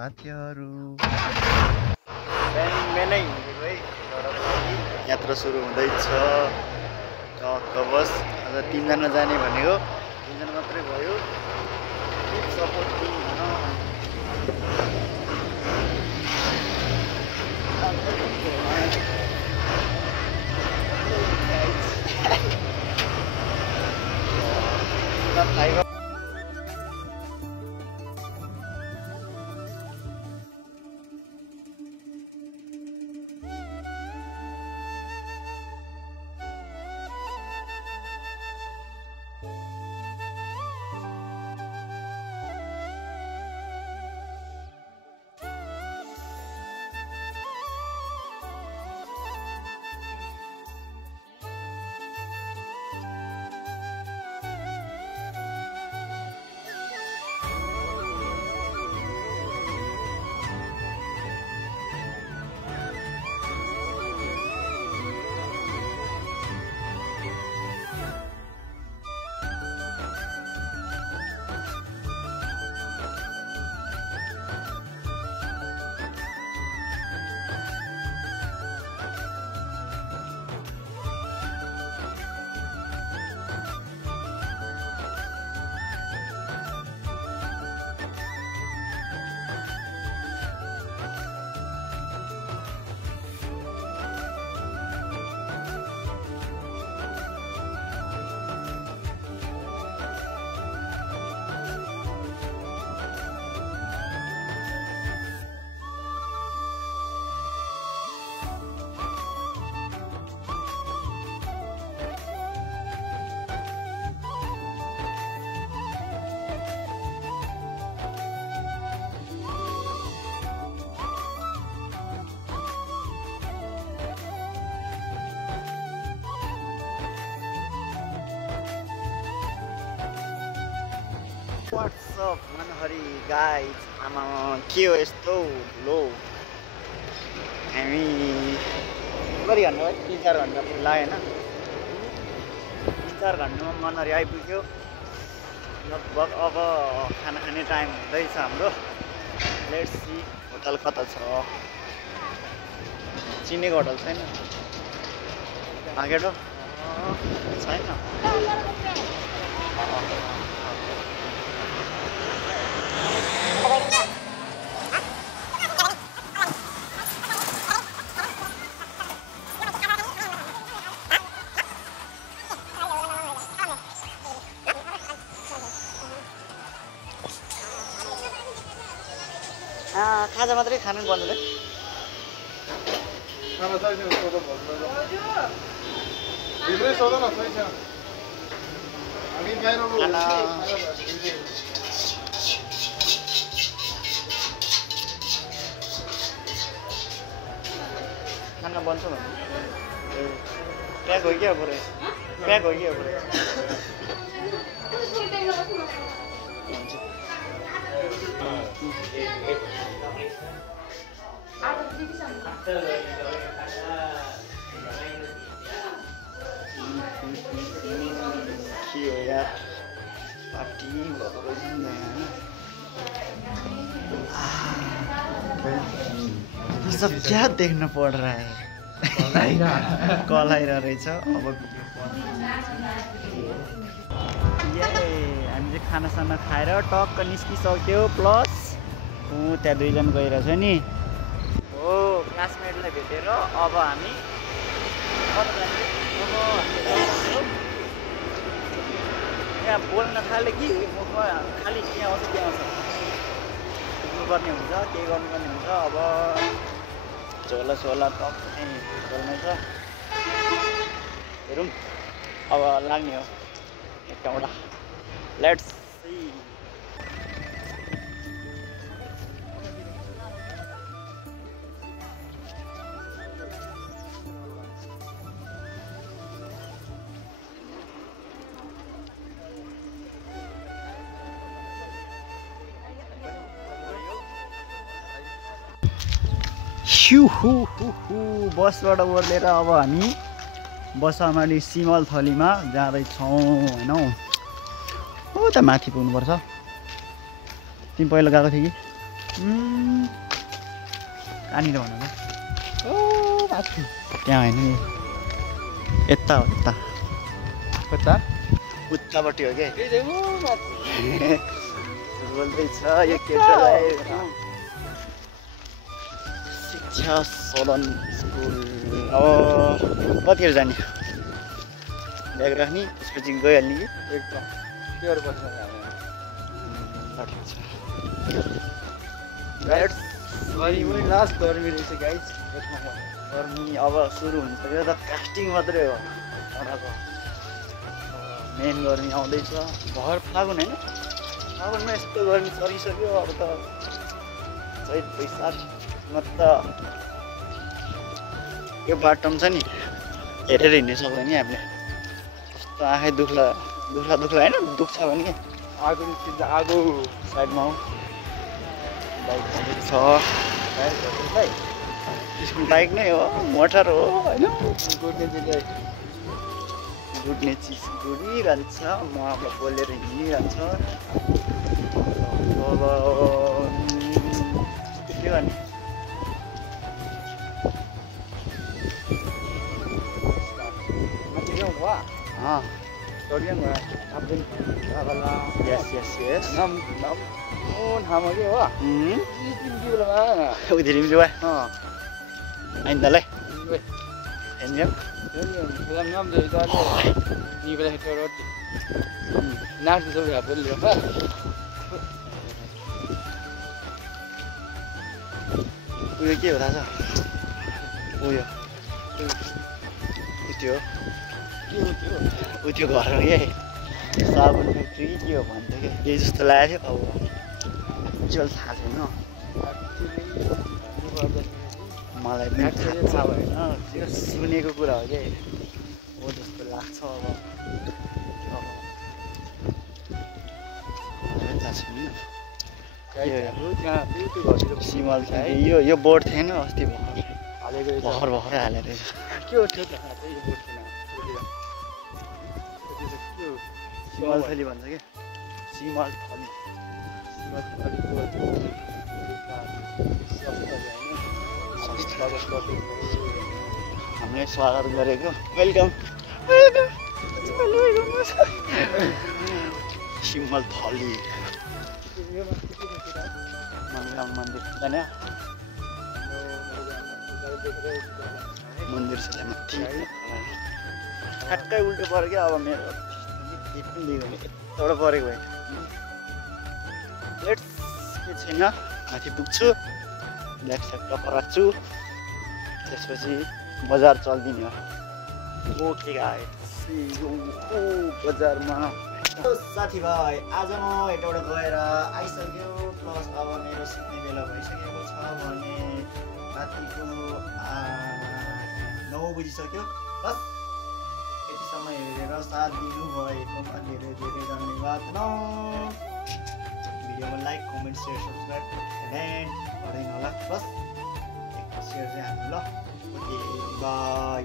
साथीहरू बिहानै है यात्रा सुरु हुँदैछ। बस आज 3 जना जाने भनेको 3 जना मात्रै भयो। सपोर्टिङ व्हाट्सअप मनहरी गाइज आमा के हो यस्तो लो हामी कति घन्टा 3-4 घन्टा लाग्यो होइन 3-4 घन्टामा मनहरी आइपुग्यो। लगभग अब खाना खाने टाइम हुँदैछ हाम्रो। लेट्स सी होटल कता छ। चिनेको होटल छैन मार्केट छैन। खाजा मात्रै खानु बन्द खाना बन्छ भने प्याक हो क्या पुरै प्याक हो क्या पुरै के हो यार पार्टी ये सब क्या देखना पड़ रहा है। कल आइरहेछ अब हामी चाहिँ खानासाना खाएर टक्क निस्किसक्यो। प्लस त्यहाँ 2 जना गइरहेछ नि हो क्लासमेटलाई भेटेर अब हामी कता जाने यहाँ बोल्न थाले कि खालि त्यहाँ आउँछ गर्नुपर्ने हुन्छ केही गर्नुपर्ने हुन्छ। अब झोला टक्कै झोल्ने छ हेरौँ अब लाग्ने हो एक ठाउँबाट। लेट्स सी बसबाट ओर्लेर अब हामी बसमाडी सिमल थलीमा जाँदैछौँ होइन। हो त माथि पुग्नुपर्छ। तिमी पहिला गएको थियौ कि कहाँनिर भन त ओ माथि त्यहाँ होइन नि यता हो यता कता उतापट्टि हो क्या त्यही चाहिँ ओ माथि बोल्दैछ यो केटालाई शिक्षा सदन स्कुल अब कतिखेर जाने ब्याग राख्ने त्यसपछि गइहाल्ने कि एकदम प्योर बस्न गर्मी पनि लास्ट गर्मी रहेछ गाइस गर्मी अब सुरु हुन्छ यो त कास्टिङ मात्रै हो अरूको मेन गर्मी आउँदैछ भर फागुन होइन फागुनमा यस्तो गर्मी चलिसक्यो अब त चैत वैशाखमा त यो बाटो छ नि हेरेर हिँड्नु सक्दैन नि हामीले कस्तो आँखै दुख्ला होइन दुख्छ भने कि आगो आगो साइडमा हो बाइक छ स्कुल बाइक नै हो मोटर हो होइन गुड्ने चिज गुडिरहन्छ म अब बोलेर हिँडिरहन्छ अब के गर्ने आइन्दालाई उयो के हो थाहा छ उयो त्यो घर हो क्या साबुन फ्याक्ट्री के हो भन्थ्यो क्या त्यही जस्तो लागेको थियो अब चल थाहा छैन मलाई पनि थाहा भएन त्यो सुनेको कुरा हो क्या हो जस्तो लाग्छ अब थाहा छैन सिमल यो बोर्ड थिएन अस्ति भर्खर हालेर रहेछ के हो त्यो सिमल थली भन्छ क्या सिमल थली हामीले स्वागत गरेको वेलकम सिमल थली मन्दिर जाने मन्दिर छ त्यहाँ माथि ठ्याक्कै उल्टो पऱ्यो क्या अब मेरो केही पनि दिएको यताबाट परेको भएन लेट्स के छैन माथि पुग्छु ब्ल्याक स्याक टक्कर राख्छु त्यसपछि बजार चल्दिने हो ओके गाइस बजारमा साथीभाइ आज म यताबाट गएर आइसक्यो प्लस अब मेरो सिक्ने बेला भइसकेको छ भने रातिको 9 बजिसक्यो बस यति समय हेरेर साथ दिनुभएकोमा धेरै धेरै धन्यवाद भिडियोमा like comment share subscribe and गर्दैन होला बस एक सेयर चाहिँ हाल्नु ल ओके बाई